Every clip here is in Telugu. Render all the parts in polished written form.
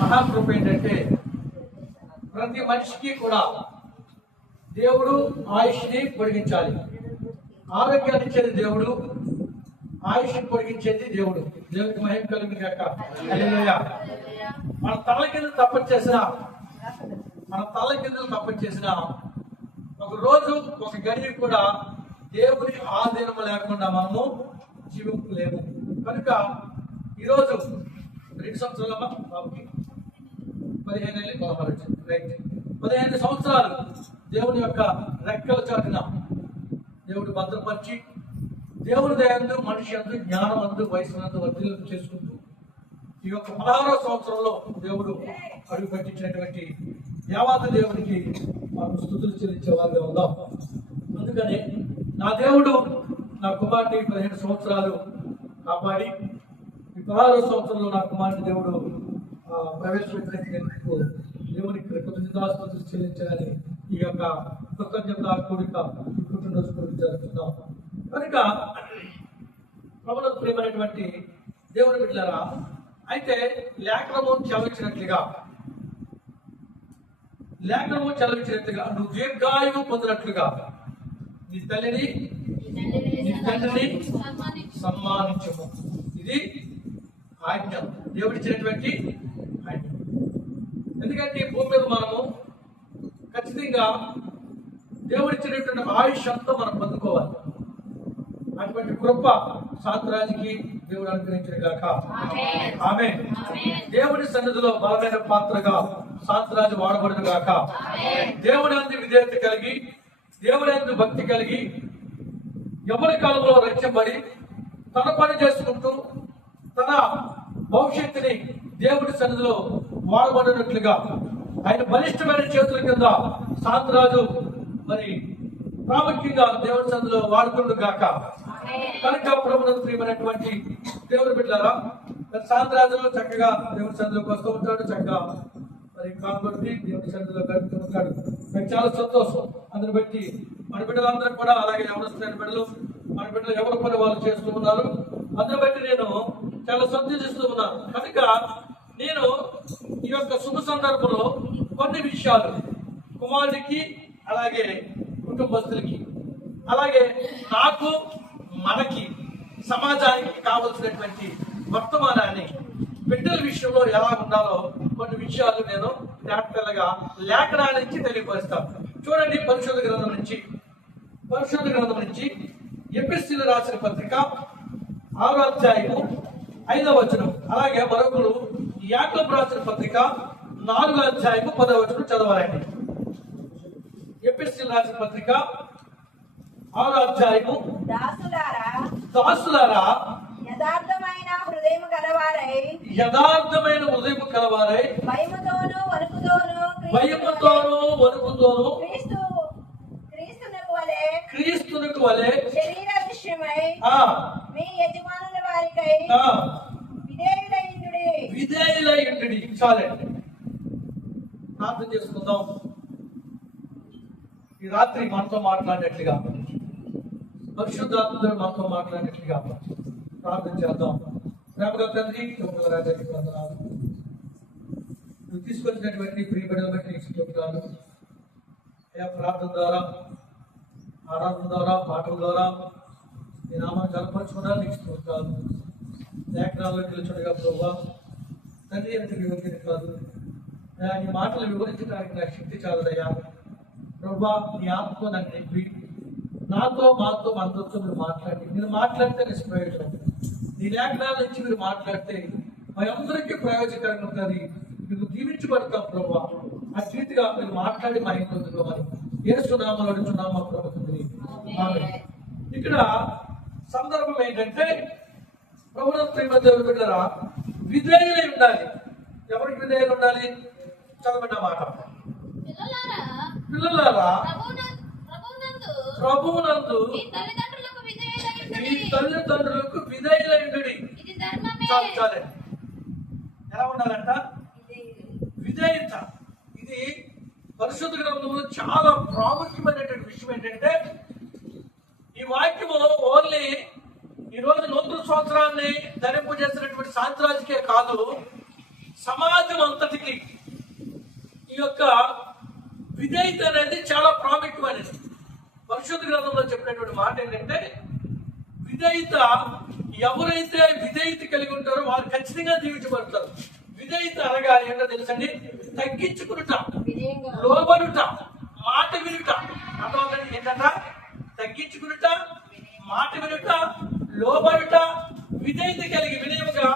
మహాకృప ఏంటంటే ప్రతి మనిషికి కూడా దేవుడు ఆయుష్ని పొడిగించాలి. ఆరోగ్యాన్ని ఇచ్చేది దేవుడు, ఆయుష్ని పొడిగించేది దేవుడు. దేవుడికి మహిమ కలుగును గాక. హల్లెలూయా. మన తల కింద తప్పని చేసిన ఒక రోజు ఒక గడియ కూడా దేవుని ఆధీనము లేకుండా మనము జీవించలేము. కనుక ఈరోజు 2 సంవత్సరాలమ్మా బాబుకి 15 సంవత్సరాలు దేవుని యొక్క రెక్కల చాటున దేవుడు భద్రపరిచి దేవుని దయందు మనిషి అందు జ్ఞానమందు వయసునందు వర్ధులు చేసుకుంటూ ఈ యొక్క 16వ సంవత్సరంలో దేవుడు అడుగు పెట్టించినటువంటి దేవాద దేవునికి మనం స్తుతులు చెల్లించే వారిగా ఉందాం. అందుకని నా దేవుడు నా కుమార్తె 15 సంవత్సరాలు కాపాడి ఈ 16వ సంవత్సరంలో నా కుమార్తె దేవుడు ప్రవేశపెట్టినందుకు దేవునికి కృతజ్ఞతాస్తుతులు చెల్లించాలని ఈ యొక్క కృతజ్ఞత కూడిక పుట్టినరోజు కొరకు జరుగుతున్నాం. కనుక ప్రభువుకు ప్రియమైనటువంటి దేవుని బిడ్డలారా, అయితే లేఖనము చదివించినట్లుగా నువ్వు దీర్ఘాయువు పొందినట్లుగా నీ తల్లిని నీ తండ్రిని సన్మానించము. ఇది ఆజ్ఞ, దేవుడిచ్చినటువంటి ఆజ్ఞ. ఎందుకంటే ఈ భూమి మీద మనము ఖచ్చితంగా దేవుడిచ్చినటువంటి ఆయుష్ అంతా మనం పొందుకోవాలి. అటువంటి కృప శాంతరాజుకి దేవుడు అనుగ్రహించిన గాక. ఆమేన్. దేవుడి సన్నిధిలో బలమైన పాత్రగా శాంతరాజు వాడబడును గాక. దేవుడి అందు విధేయత కలిగి, దేవుడి అందు భక్తి కలిగి, ఎవరి కాలంలో రక్షబడి తన పని చేసుకుంటూ తన భవిష్యత్తుని దేవుడి సన్నిధిలో వాడబడినట్లుగా ఆయన బలిష్టమైన చేతుల కింద శాంతరాజు మరి ప్రాముఖ్యంగా దేవుడి సన్నిధిలో వాడుకుంటూ గాక. కనుక ప్రభువునందు ప్రియమైనటువంటి దేవుని బిడ్డలారా, శాంతరాజులు చక్కగా దేవుడి సన్నిధిలోకి వస్తూ ఉంటాడు, చక్కగా మరి కాబట్టి దేవుడి సన్నిధిలో గడుపుతూ ఉంటాడు. నాకు చాలా సంతోషం. అందుని బట్టి మన బిడ్డలందరూ కూడా అలాగే ఎవరిస్తున్న బిడ్డలు, మన బిడ్డలు ఎవరి పని వాళ్ళు చేస్తూ ఉన్నారు. అందుని బట్టి నేను చాలా సంతోషిస్తూ ఉన్నాను. కనుక నేను ఈ యొక్క శుభ సందర్భంలో కొన్ని విషయాలు కుమారుడికి, అలాగే కుటుంబస్తులకి, అలాగే నాకు, మనకి, సమాజానికి కావలసినటువంటి వర్తమానాన్ని బిడ్డల విషయంలో ఎలా ఉండాలో కొన్ని విషయాలు నేను జాగ్రత్తగా లేఖనాల నుంచి తెలియపరుస్తాను. చూడండి, పరిశుద్ధ గ్రంథం నుంచి ఎపిఎస్సీలు రాసిన పత్రిక 6వ అధ్యాయము 5వ వచనం, అలాగే మరొకరు యాకోబు రాసిన పత్రిక 4వ అధ్యాయము 10వ వచనం చదవాలండి. ఎపిఎస్సీలు రాసిన పత్రిక 6వ అధ్యాయము, దాసులారా యథార్థమైన హృదయం కలవారై భయముతోను వణుకుతోను క్రీస్తునకు వలె శరీర విషయమై మీ యజమానుల వారికై విధేయులైయుండుడి. చాలండి, ప్రార్థన చేసుకుందాం. ఈ రాత్రి మనతో మాట్లాడినట్లుగా, పరిశుద్ధాత్మతో మనతో మాట్లాడినట్లుగా ప్రార్థన చేద్దాం. ప్రేమగా తండ్రి, రాజాకి వందనాలు. నువ్వు తీసుకొచ్చినటువంటి ప్రియబిడ్డల బట్టి నీకు స్తోత్రాలు. ప్రార్థన ద్వారా, ఆరాధన ద్వారా, పాటల ద్వారా నీ నామాన్ని కనపరచుకున్నారు. నీకు స్తోత్రాలు. లేఖనాల్లో గెలుచుండగా ప్రభువా తండ్రి అంటే వివరించిన కాదు, నీ మాటలు వివరించడానికి నాకు శక్తి చాలదయ్యా. ప్రభువా నీ ఆత్మతో నన్ను నింపి నాతో, మాతో, మనతో మీరు మాట్లాడి, మీరు మాట్లాడితే నిష్ప్రయోజనం. నీ లేఖనాల నుంచి మీరు మాట్లాడితే మా అందరికీ ప్రయోజనకరంగా ఉంటుంది. మీకు దీవించబడతాం ప్రభువా. ఆ రీతిగా మీరు మాట్లాడి మా ఇంట్లో మరి యేసునామములో అడుగుతున్నాము ప్రభుత్వం. ఇక్కడ సందర్భం ఏంటంటే, ప్రభుత్వ దేవుని బిడ్డలారా, విధేయులై ఉండాలి. ఎవరికి విధేయులు ఉండాలి? చదవండి మాట. పిల్లలారా ప్రభువునందు మీ తల్లిదండ్రులకు విధేయులై ఉండుడి. చాలు. ఎలా ఉండాలంట? విధేయత. ఇది పరిశుద్ధ గ్రంథంలో చాలా ప్రాముఖ్యమైనటువంటి విషయం. ఏంటంటే ఈ వాక్యము ఓన్లీ ఈ రోజు 100 సంవత్సరాన్ని ధరింపు చేసినటువంటి శాంతరాజుకే కాదు, సమాజం అంతటికి ఈ యొక్క విధేయత అనేది చాలా ప్రాముఖ్యమైనది. పరిశుద్ధ గ్రంథంలో చెప్పినటువంటి మాట ఏంటంటే, విధేయత, ఎవరైతే విధేయత కలిగి ఉంటారో వారు ఖచ్చితంగా దీవించబడతారు. విధేయత అనగా ఏంటో తెలుసండి? తగ్గించుకునుట, లోబడుట, మాట వినుట. అర్థమవుతుంది ఏంటంట? తగ్గించుకునుట, మాట వినుట, లోబడుట, విధేయత కలిగి వినయముగా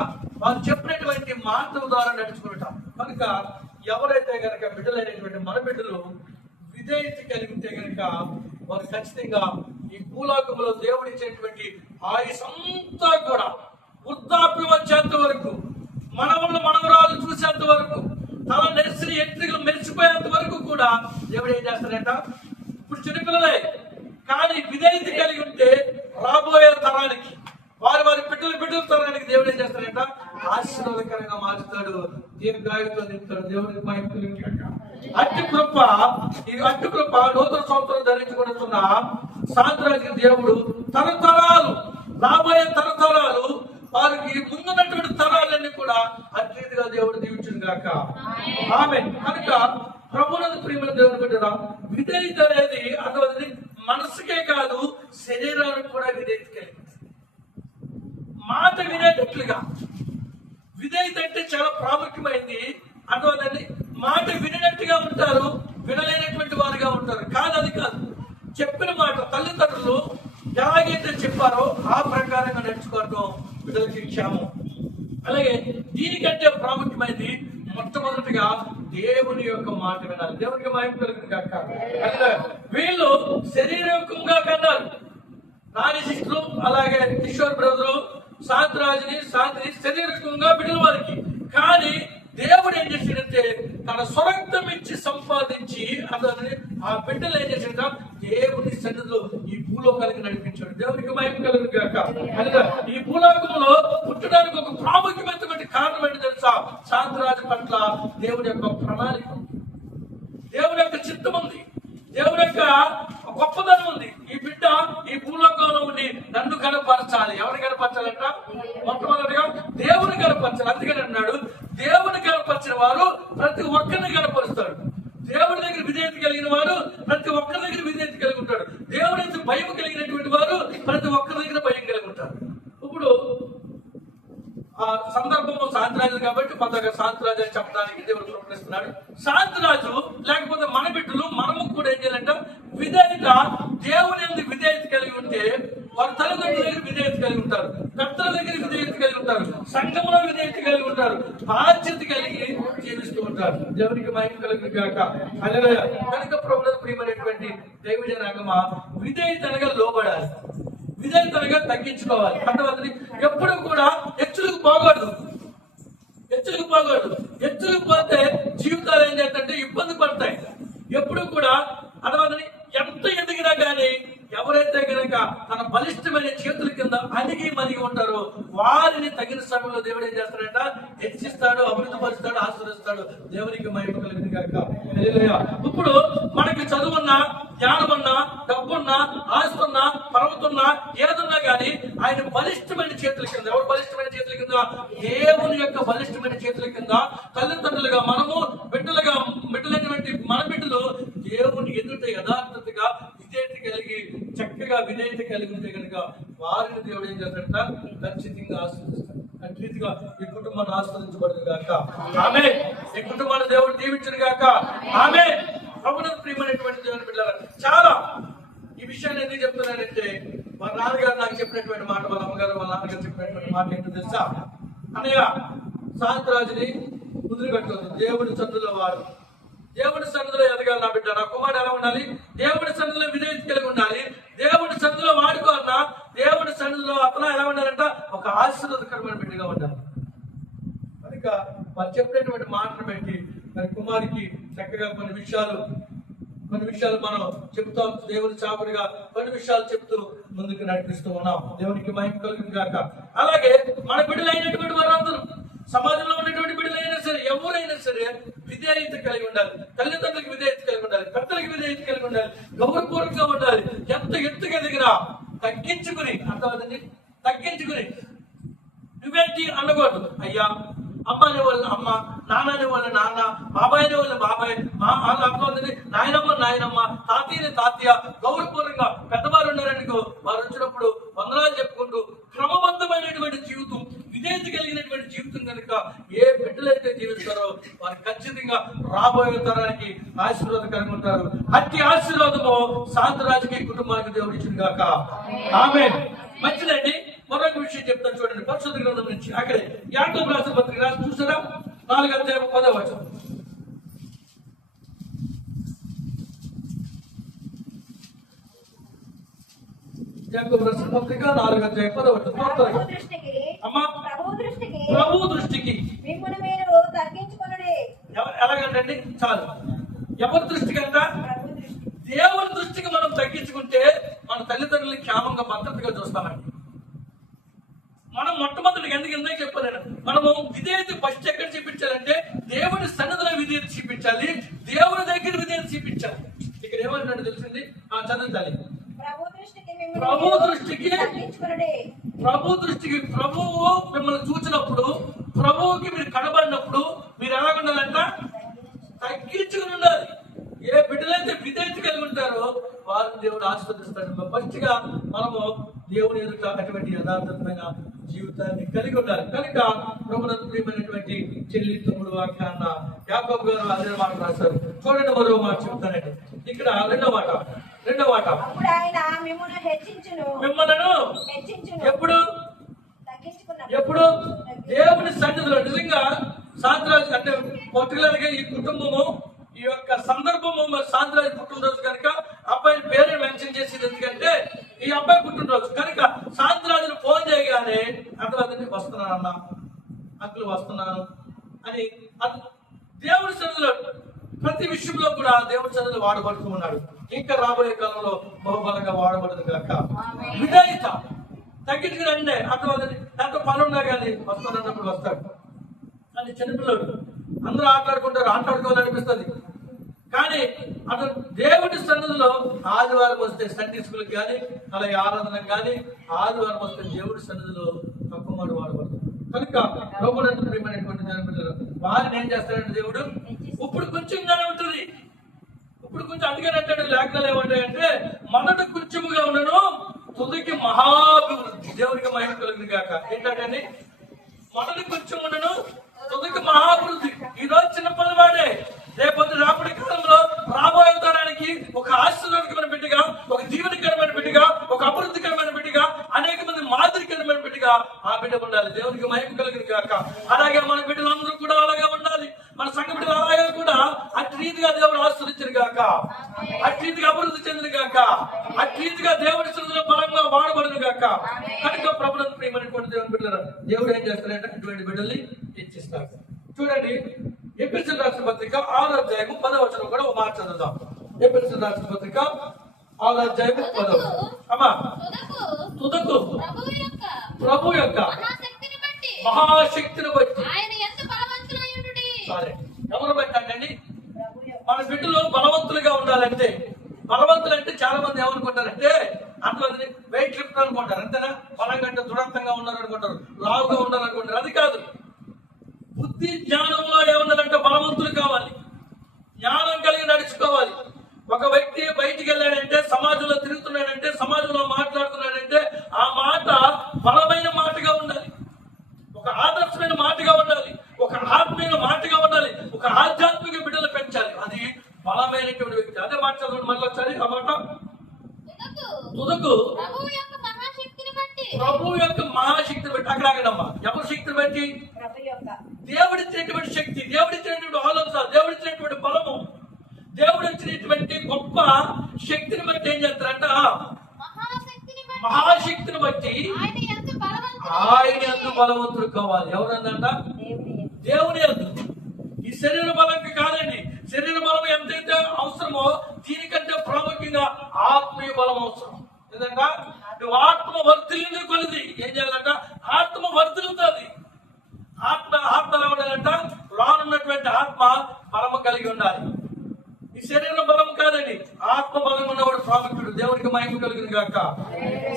వారు చెప్పినటువంటి మాట ద్వారా నడుచుకునుట. కనుక ఎవరైతే కనుక బిడ్డలైనటువంటి మన బిడ్డలు విధేయత కలిగి ఉంటే కనుక వారు ఖచ్చితంగా ఈ భూలోకంలో దేవుడు ఇచ్చేటువంటి ఆయుసంతా కూడా వృద్ధాప్యం వచ్చేంత వరకు, మనవళ్ళు మనవరాలు చూసేంత వరకు, తల నెరిసిన ఎంట్రికలు మెరిచిపోయేంత వరకు కూడా దేవుడు ఏం చేస్తాడంట? ఇప్పుడు చిన్నపిల్లలే కానీ విధేయత కలిగి ఉంటే రాబోయే తరానికి, వారి వారి బిడ్డల తరానికి దేవుడు ఏం చేస్తాడంట? ఆశీర్వాదకరంగా మారుస్తాడు, దీర్ఘాయుతో నింపుతాడు. దేవుడికి మహిమ కలుగుగాక. అట్టి కృప నూతన సంవత్సరం ధరించుకుంటున్న సాంద్రాజు దేవుడు తరతరాలు, రాబోయే తరతరాలు, వారికి ముందున్నటువంటి తరాలన్నీ కూడా అట్లీతిగా దేవుడు దీవించును గాక. ఆమేన్. కనుక ప్రభువునందు ప్రియమైన దేవుని బిడ్డలారా, విధేయత అనేది అటువంటి మనసుకే కాదు శరీరానికి కూడా విధేయత కలిగింది. మాట వినేటట్లుగా విధేయత అంటే చాలా ప్రాముఖ్యమైంది. అటువంటి మాట వినేటట్టుగా ఉంటారు, వినలేనటువంటి వారుగా ఉంటారు. కాదు, అది కాదు. చెప్పిన మాట తల్లిదండ్రులు ఎలాగైతే చెప్పారో ఆ ప్రకారంగా నడుచుకోవడం బిడ్డలకి క్షేమం. అలాగే దీనికంటే ప్రాముఖ్యమైనది మొట్టమొదటిగా దేవుని యొక్క మాట వినాలి. దేవునికి మహిమ కలుగుతుంది కాక. వీళ్ళు శరీరకంగా కన్నారు. నాని సిస్టరు, అలాగే కిషోర్ బ్రదరు, శాంతిని శరీరకంగా బిడ్డల వారికి. కానీ దేవుడు ఏం చేసిందంటే తన స్వరక్తం ఇచ్చి సంపాదించి అతని ఆ బిడ్డలు ఏం చేసిందా? దేవుని సన్నిధిలో ఈ భూలోకానికి నడిపించాడు. దేవునికి మహిమ కలుగును గాక. అనగా ఈ భూలోకంలో పుట్టడానికి ఒక ప్రాముఖ్యమైనటువంటి కారణం ఏంటి తెలుసా? శాంతిరాజు పట్ల దేవుడి యొక్క ప్రణాళిక, దేవుడి యొక్క చిత్తం ఉంది, దేవుడి యొక్క గొప్పదనం ఉంది. ఈ బిడ్డ ఈ భూలోకంలో ఉండి నన్ను కనపరచాలి. ఎవరిని కనపరచాలంట? మొట్టమొదటిగా దేవుని కనపరచాలి. అందుకని అన్నాడు, దేవుని కనపరిచిన వారు ప్రతి ఒక్కరిని కనపరుస్తాడు. దేవుడి దగ్గర విధేయత కలిగిన వారు ప్రతి ఒక్కరి దగ్గర విధేయత కలిగి ఉంటాడు. దేవుడి దగ్గర భయం కలిగినటువంటి వారు ప్రతి ఒక్కరి దగ్గర భయం కలిగి ఉంటారు. ఇప్పుడు ఆ సందర్భంలో శాంతిరాజు కాబట్టి కొత్తగా శాంతిరాజు అని చెప్పడానికి దేవుడు ప్రయత్నిస్తున్నాడు. శాంతిరాజు లేకపోతే మన బిడ్డలు మనము కూడా ఏం చేయాలంటే విధేయత, దేవుని ఎందుకు విధేయత కలిగి ఉంటే వారి తల్లిదండ్రుల దగ్గర విధేయత కలిగి ఉంటారు, పెద్దల దగ్గర విధేయత కలిగి ఉంటారు, సంఘంలో విధేయత కలిగి ఉంటారు, బాధ్యత కలిగి జీవిస్తూ ఉంటారు. దేవునికి మహిమ కలిగి కాక. హల్లెలూయా. కనుక ప్రభువునందు ప్రియమైనటువంటి దైవజనాంగమా, విధేయత అనగా లోబడాలి, విధేయత అనగా తగ్గించుకోవాలి. అంటే ఎప్పుడు కూడా హెచ్చులకు పోకూడదు. హెచ్చులకు పోతే జీవితాలు ఏం చేస్తాయంటే ఇబ్బంది పడతాయి. ఎప్పుడు కూడా అదవదని ఎంత ఎదిగినా కానీ ఎవరైతే కనుక తన బలిష్టమైన చేతుల కింద అణిగి మణిగి ఉంటారో వారిని తగిన సమయంలో దేవుడు ఏం చేస్తాడంట? హెచ్చిస్తాడు, అభివృద్ధి పరుస్తాడు, ఆశీర్వదిస్తాడు. దేవునికి మహిమ కలుగును గాక. హల్లెలూయా. ఇప్పుడు మనకి చదువున్నా, జ్ఞానమున్నా, డబ్బున్నా, ఆస్తున్నా, పర్వతున్నా, ఏదున్నా కానీ ఆయన బలిష్టమైన చేతుల కింద. ఎవరు బలిష్టమైన చేతుల కింద? దేవుని యొక్క బలిష్టమైన చేతుల కింద తల్లిదండ్రులుగా మనము, బిడ్డలైనటువంటి మన బిడ్డలు దేవుని ఎదుట యథార్థతగా విధేయత కలిగి చక్కగా విధేయత కలిగి ఉంటే కనుక వారిని దేవుడు ఏం చేస్తాడంట? ఖచ్చితంగా ఆశీర్వదిస్తాడు. అట్లీతిగా ఈ కుటుంబాన్ని ఆస్వాదించబడును గాక. ఆమేన్. ఈ కుటుంబాన్ని దేవుడు దీవించును గాక. ఆమేన్. ప్రభువునందు ప్రియమైనటువంటి దేవుని బిడ్డలారా, చాలా ఈ విషయాన్ని ఎందుకు చెప్తున్నానంటే వాళ్ళ నాన్నగారు నాకు చెప్పినటువంటి మాట, వాళ్ళ అమ్మగారు వాళ్ళ నాన్నగారు చెప్పినటువంటి మాట ఏంటో తెలుసా? అన్నయ్య, శాంతిరాజుని కుదురు కట్టదు. దేవుడి సన్నిధిలో వాడు, దేవుడి సన్నిధిలో ఎదగాలి. నా బిడ్డ, నా కుమారుడు ఎలా ఉండాలి? దేవుడి సన్నిధిలో విధేయత కలిగి ఉండాలి. దేవుడి సన్నిధిలో వాడుకోవాలన్నా దేవుడి సన్నిధిలో అతను ఎలా ఉండాలంట? ఒక ఆశీర్వాదకరమైన బిడ్డగా ఉండాలి. కనుక వాళ్ళు చెప్పినటువంటి మాటను బట్టి మరి కుమారికి చక్కగా కొన్ని విషయాలు మనం చెప్తాం. దేవుని చాపుడిగా కొన్ని విషయాలు చెప్తూ ముందుకు నడిపిస్తూ ఉన్నాం. దేవునికి మహిమ కలుగును గాక. అలాగే మన బిడ్డలైనటువంటి వారందరూ, సమాజంలో ఉన్నటువంటి బిడ్డలైనా సరే, ఎవరైనా సరే విధేయత కలిగి ఉండాలి. తల్లిదండ్రులకు విధేయత కలిగి ఉండాలి, పెద్దలకు విధేయత కలిగి ఉండాలి, గౌరవపూర్వకంగా ఉండాలి. ఎంత ఎత్తుగా ఎదిగినా తగ్గించుకుని, అర్థమవుతుంది, తగ్గించుకుని నువ్వేంటి అనకూడదు. అయ్యా, అమ్మ అనే వాళ్ళ అమ్మ, నాన్న అనే వాళ్ళ నాన్న, బాబాయ్ అనే వాళ్ళ బాబాయ్, మా అర్థమవుతుంది, నాయనమ్మ నాయనమ్మ, తాతయ్యని తాతయ్య, గౌరవపూర్వకంగా పెద్దవారు ఉన్నారనుకో, వారు వచ్చినప్పుడు వందనాలు చెప్పుకుంటూ క్రమబద్ధమైనటువంటి జీవితం, విధేయత కలిగినటువంటి జీవితం కనుక ఏ బిడ్డలైతే జీవిస్తారో వారు ఖచ్చితంగా రాబోయే తరానికి ఆశీర్వాదకరంగా ఉంటారు. అట్టి ఆశీర్వాదము శాంతరాజకీయ కుటుంబానికి దేవుడు ఇచ్చింది గాక. ఆమేన్. మంచిదండి. మరొక విషయం చెప్తాను చూడండి, పరిశుద్ధ గ్రంథం నుంచి అక్కడే యాకోబు రాసిన పత్రిక రాసి చూసారా, 4:10. యాకోబు రాసిన పత్రిక 4:10. అమ్మా, ప్రభు దృష్టికి మిమ్మును మీరు తగ్గించుకొనుడి. ఎలాగంటండి? చాలు. ఎవరి దృష్టికి అంట? దేవుని దృష్టికి మనం తగ్గించుకుంటే మన తల్లిదండ్రులు క్షేమంగా భద్రతగా చూస్తామండి. మనం మొట్టమొదటిగా ఎందుకు చెప్పలేను, మనము విధేయత ఫస్ట్ ఎక్కడ చూపించాలంటే దేవుని సన్నిధిలో విధేయత చూపించాలి, దేవుని దగ్గర విధేయత చూపించాలి. ఇక్కడ ఏమంటున్నాడు తెలిసింది? చదువుతాలి. ప్రభు దృష్టికి ప్రభువు మిమ్మల్ని చూసినప్పుడు, ప్రభువుకి మీరు కనబడినప్పుడు మీరు ఎలా ఉండాలంట? తగ్గించుకుని ఉండాలి. ఏ బిడ్డలైతే విధేయత కలిగి ఉంటారో వారిని దేవుడు ఆశీర్వదిస్తాడు. ఫస్ట్ గా మనము దేవుని ఎదుట అటువంటి యథార్థమైన జీవితాన్ని కలిగి ఉండాలి. కనుక ప్రభునందు ప్రియమైనటువంటి చెల్లి, తమ్ముడు, అక్క, అన్న, యాకోబు గారు అదే మాట రాశారు. చూడండి, మరో మాట చెప్తానండి. ఇక్కడ రెండో మాట మిమ్మల్ని ఎప్పుడు దేవుని సన్నిధిలో నిజంగా శాంతరాజు అంటే పర్టికులర్ గా ఈ కుటుంబము, ఈ యొక్క సందర్భము శాంతరాజు పుట్టినరోజు కనుక అబ్బాయి పేరు మెన్షన్ చేసేది ఎందుకంటే ఈ అబ్బాయి పుట్టినరోజు కనుక శాంతరాజును ఫోన్ చేయగానే అతను వస్తున్నానన్నా, అంకులు వస్తున్నాను అని దేవుని సన్నిధిలో ప్రతి విషయంలో కూడా దేవుని సన్నిధిలో వాడబడుతూ ఉన్నాడు. ఇంకా రాబోయే కాలంలో బహుబలంగా వాడబడదు కాక. విధేయత తగ్గించుకుని అర్థమవుతుంది. దాంతో పని ఉన్నా కానీ వస్తానన్నప్పుడు వస్తాడు. కానీ చిన్నపిల్లడు అందరూ ఆటలాడుకోవాలనిపిస్తుంది. కానీ అతను దేవుడి సన్నిధిలో ఆదివారం వస్తే సండే స్కూల్కి కానీ అలాగే ఆరాధనకు కానీ ఆదివారం వస్తే దేవుడి సన్నిధిలో తక్కువ మాట వాడబడుతుంది. కనుక ప్రభునందు ప్రియమైనటువంటి జనపిల్లలు వారిని ఏం చేస్తాడంటే దేవుడు ఇప్పుడు కొంచెంగానే ఉంటుంది. ఇప్పుడు కొంచెం అందుకని అంటాడు లేఖనాలు ఏమంటాయంటే మొదట కొంచెముగా ఉండను తుదికి మహాభివృద్ధి. దేవుడికి మహిమ కలుగును గాక. ఏంటంటే మొదటి కొంచెం ఉండను తుదికి మహాభివృద్ధి. ఈ రోజు చిన్న పిల్లవాడే రేపొద్దు రాబడి కాలంలో రాబోయే తరానికి ఒక ఆశీర్వాదకరమైన బిడ్డగా, ఒక దీవెనకరమైన బిడ్డగా, ఒక అభివృద్ధికరమైన బిడ్డగా, అనేక మంది మాదిరికరమైన బిడ్డగా ఆ బిడ్డ ఉండాలి. దేవునికి మహిమ కలుగును గాక. అలాగే మన బిడ్డలందరూ కూడా అలాగే ఉండాలి. మన సంఘ బిడ్డలు అలాగే కూడా అట్టి రీతిగా దేవుడు ఆశీర్వదించను గాక, అట్టి రీతిగా అభివృద్ధి చెందిన గాక, అట్టి రీతిగా దేవుడి సన్నిధిలో బలంగా వాడబడును గాక. కనుక ప్రభునందు ప్రియమైనటువంటి దేవుని బిడ్డలు దేవుడు ఏం చేస్తాడంటే అటువంటి బిడ్డల్ని హెచ్చిస్తాడు. చూడండి, ఎఫెసీయులకు రాసిన పత్రిక 6:10 కూడా ఒక మాట చదువుదాం. ఎఫెసీయులకు రాసిన పత్రిక 6:10. అమ్మా, తుదకు ప్రభు యొక్క మహాశక్తిని బట్టి సరే ఎవరు పెట్టండి? మన బిడ్డలు బలవంతులుగా ఉండాలంటే, బలవంతులు అంటే చాలా మంది ఏమనుకుంటారంటే అట్లా వెయిట్ లిఫ్ట్ అనుకుంటారు, అంతేనా? బలంగా దృఢంతంగా ఉన్నారు అనుకుంటారు, లావుగా ఉండాలి అనుకుంటారు. అది కాదు. బుద్ధి జ్ఞానంలో ఏమన్నారంటే బలవంతులు కావాలి, జ్ఞానం కలిగి నడుచుకోవాలి. ఒక వ్యక్తి బయటికి వెళ్ళాడంటే, సమాజంలో తిరుగుతున్నాడంటే, సమాజంలో మాట్లాడుతున్నాడంటే ఆ మాట బలమైన మాటగా ఉండాలి, ఒక ఆదర్శమైన మాటగా ఉండాలి, ఒక ఆత్మీయ మాటగా ఉండాలి, ఒక ఆధ్యాత్మిక బిడ్డలు పెంచాలి. అది బలమైనటువంటి వ్యక్తి. అదే మాట చదవండి మళ్ళీ ఒకసారి. ఆ మాట తుదకు ప్రభు యొక్క మహాశక్తిని బట్టి. అక్కడ ఆగడమ్మా. ఎవరి శక్తిని బట్టి? దేవుడిచ్చినటువంటి శక్తి, దేవుడిచ్చినటువంటి ఆలోచన, దేవుడిచ్చినటువంటి బలము, దేవుడిచ్చినటువంటి గొప్ప శక్తిని బట్టి ఏం చేస్తారంట? మహాశక్తిని బట్టి ఆయన ఎందు బలవంతుడు కావాలి. ఎవరందంట? దేవుని ఎందు. ఈ శరీర బలంకి కాదండి. శరీర బలం ఎంతైతే అవసరమో దీనికంటే ప్రాముఖ్యంగా ఆత్మీయ బలం అవసరం. ఎందుకంటే నువ్వు ఆత్మ వర్ధిల్లిన కొలిది ఏం చేయాలంట? ఆత్మ వర్ధిల్లుతుంది. ఆత్మ ఎలా ఉండాలంట? రానున్నటువంటి ఆత్మ బలము కలిగి ఉండాలి. ఈ శరీర బలం కాదండి, ఆత్మ బలం ఉన్నవాడు ప్రాముఖ్యుడు. దేవునికి మహిమ కలుగును గాక.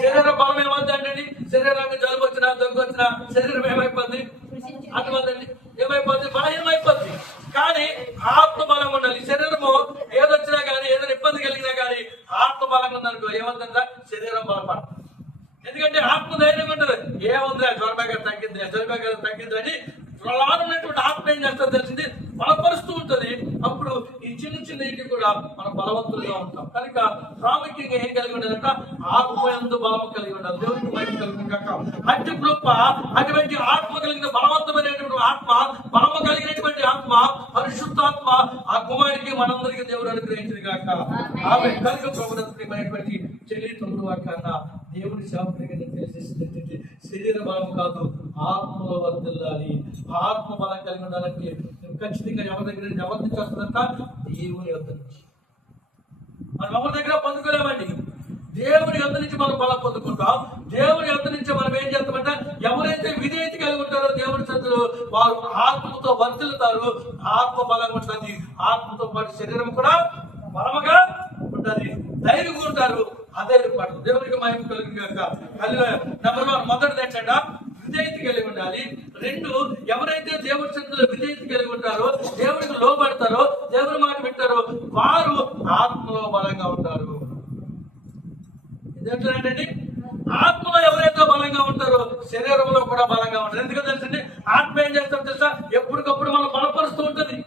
శరీర బలం ఏమవుతుందండి? శరీరానికి జలుబు వచ్చినా, దగ్గు వచ్చినా శరీరం ఏమైపోద్ది? అర్థమవుతుంది. ఏమైపోద్ది, బలహీనమైపోద్ది. కానీ ఆత్మ బలం ఉండాలి. శరీరము ఏదొచ్చినా కానీ, ఏదైనా ఇబ్బంది కలిగినా కానీ ఆత్మ బలంగా ఉందనుకో ఏమవుతుందా, శరీరం బలపడదు. ఎందుకంటే ఆత్మ ధైర్యం ఉంటుంది. ఏముందిరా జ్వరబేగ తగ్గింది అని ఉన్నటువంటి ఆత్మ ఏం చేస్తుంది తెలిసింది, బలపరుస్తూ ఉంటుంది. అప్పుడు ఈ చిన్న చిన్న ఇంటికి కూడా మనం బలవంతులుగా ఉంటాం. కనుక ప్రాముఖ్యంగా ఏం కలిగి ఉండాలంట, ఆత్మ యందు బలము కలిగి ఉండాలి. దేవునికి మహిమ కలిగిన కాక అట్టి కృప, అటువంటి ఆత్మ కలిగిన బలవంతమైనటువంటి ఆత్మ, బలము కలిగినటువంటి ఆత్మ, పరిశుద్ధాత్మ ఆ కుమారుడికి మనందరికీ దేవుడు అనుగ్రహించింది కాక. ఆమె కనుక ప్రభుత్వమైనటువంటి చెల్లితమ్ముడు కన్నా దేవుడి శాస్త్రంగా తెలిసేసింది, శరీర బలం కాదు ఆత్మలో వర్ధిల్లాలి. ఆత్మ బలం కలిగి ఉండాలంటే ఖచ్చితంగా ఎవరి నుంచి వస్తుందంట, దేవుని యొద్ద నుంచి. మనం ఎవరి దగ్గర పొందుకోలేమండి, దేవుని యొద్ద నుంచి మనం బలం పొందుకుంటాం. దేవుని యొద్ద నుంచి మనం ఏం చేస్తామంటే, ఎవరైతే విధేయత కలిగి ఉంటారో దేవుని సన్నిధిలో వారు ఆత్మతో వర్ధిల్లుతారు. ఆత్మ బలంగా ఉంటుంది, ఆత్మతో పాటు శరీరం కూడా బలముగా ఉంటుంది, ధైర్యంగా ఉంటారు, అధైర్యపడరు. దేవునికి మహిమ కలిగి కనుక నెంబర్ 1 మొదటిది ఏంటంటే విధేయత కలిగి ఉండాలి. 2, ఎవరైతే దేవుడి సన్నిధిలో విధేయత కలిగి ఉంటారో, దేవుడికి లోబడతారో, దేవుని మాట వింటారో వారు ఆత్మలో బలంగా ఉంటారు. ఇదేంటండి, ఆత్మలో ఎవరైతే బలంగా ఉంటారో శరీరంలో కూడా బలంగా ఉంటారు. ఎందుకంటే తెలుసండి, ఆత్మ ఏం చేస్తారో తెలుసా, ఎప్పటికప్పుడు మనం బలపరుస్తూ ఉంటుంది,